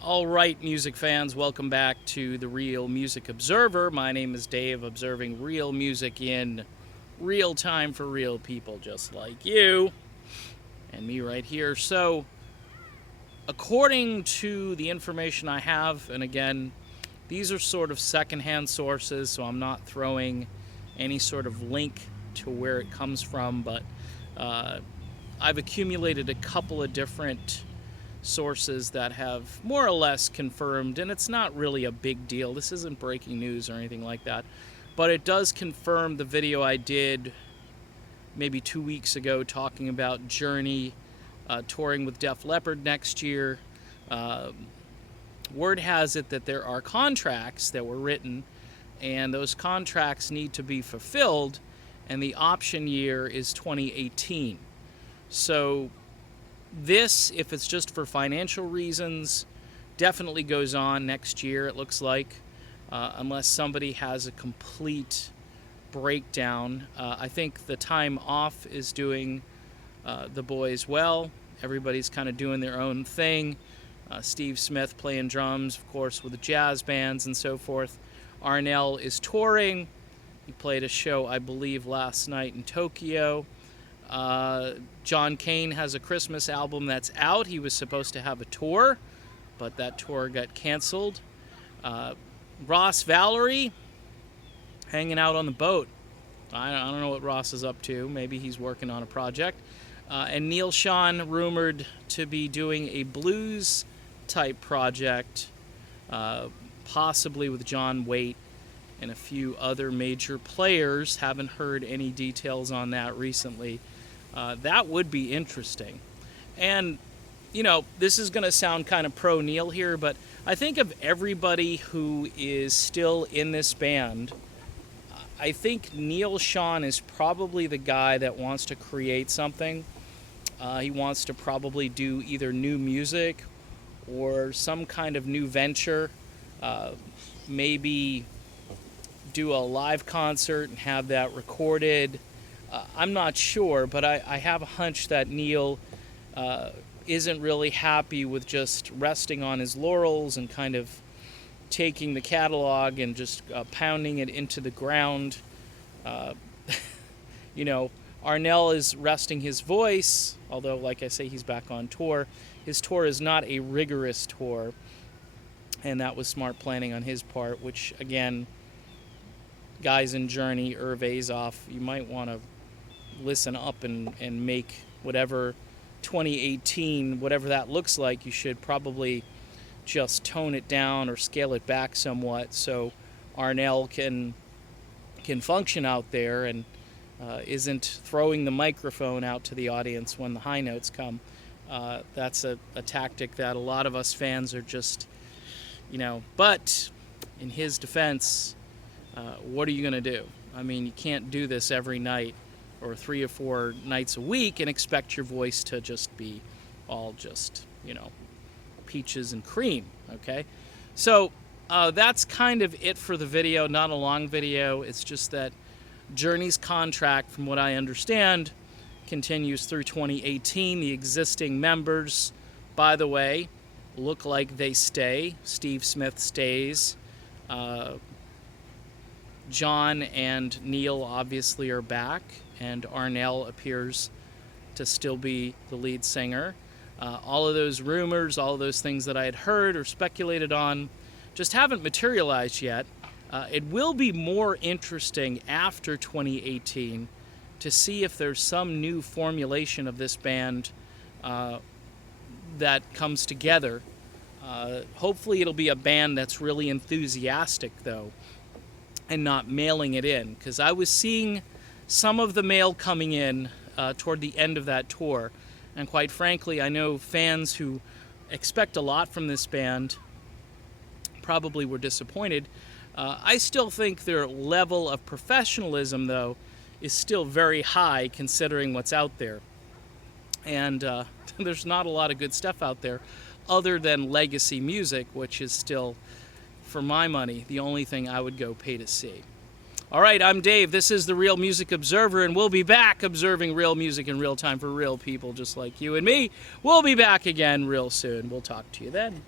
All right, music fans, welcome back to the Real Music Observer. My name is Dave, observing real music in real time for real people just like you and me right here. So, according to the information I have, and again, these are sort of secondhand sources, so I'm not throwing any sort of link to where it comes from, but I've accumulated a couple of different sources that have more or less confirmed, and it's not really a big deal. This isn't breaking news or anything like that, but it does confirm the video I did maybe 2 weeks ago talking about Journey touring with Def Leppard next year. Word has it that there are contracts that were written, and those contracts need to be fulfilled, and the option year is 2018. So this, if it's just for financial reasons, definitely goes on next year, it looks like, unless somebody has a complete breakdown. I think the time off is doing the boys well. Everybody's kind of doing their own thing. Steve Smith playing drums, of course, with the jazz bands and so forth. Arnell is touring. He played a show, I believe, last night in Tokyo. John Cain has a Christmas album that's out. He was supposed to have a tour, but that tour got canceled. Ross Valerie hanging out on the boat. I don't know what Ross is up to. Maybe he's working on a project. And Neil Schon rumored to be doing a blues type project, possibly with John Waite and a few other major players. Haven't heard any details on that recently. That would be interesting. And, you know, this is going to sound kind of pro-Neil here, but I think of everybody who is still in this band, I think Neil Schon is probably the guy that wants to create something. He wants to probably do either new music or some kind of new venture. Maybe do a live concert and have that recorded. I'm not sure, but I have a hunch that Neil isn't really happy with just resting on his laurels and kind of taking the catalog and just pounding it into the ground. You know, Arnell is resting his voice, although, like I say, he's back on tour. His tour is not a rigorous tour, and that was smart planning on his part, which, again, guys in Journey, Irv Azoff, you might want to listen up and make whatever 2018, whatever that looks like, you should probably just tone it down or scale it back somewhat so Arnell can function out there and isn't throwing the microphone out to the audience when the high notes come. That's a tactic that a lot of us fans are just, you know, but in his defense, what are you going to do? I mean, you can't do this every night or 3 or 4 nights a week and expect your voice to just be all just, you know, peaches and cream, okay? So that's kind of it for the video. Not a long video. It's just that Journey's contract, from what I understand, continues through 2018. The existing members, by the way, look like they stay. Steve Smith stays. John and Neil obviously are back, and Arnell appears to still be the lead singer. All of those rumors, all of those things that I had heard or speculated on just haven't materialized yet. It will be more interesting after 2018 to see if there's some new formulation of this band that comes together. Hopefully it'll be a band that's really enthusiastic, though, and not mailing it in, because I was seeing some of the mail coming in toward the end of that tour, and quite frankly, I know fans who expect a lot from this band probably were disappointed. I still think their level of professionalism, though, is still very high considering what's out there. And there's not a lot of good stuff out there other than legacy music, which is still, for my money, the only thing I would go pay to see. All right, I'm Dave. This is the Real Music Observer, and we'll be back observing real music in real time for real people just like you and me. We'll be back again real soon. We'll talk to you then.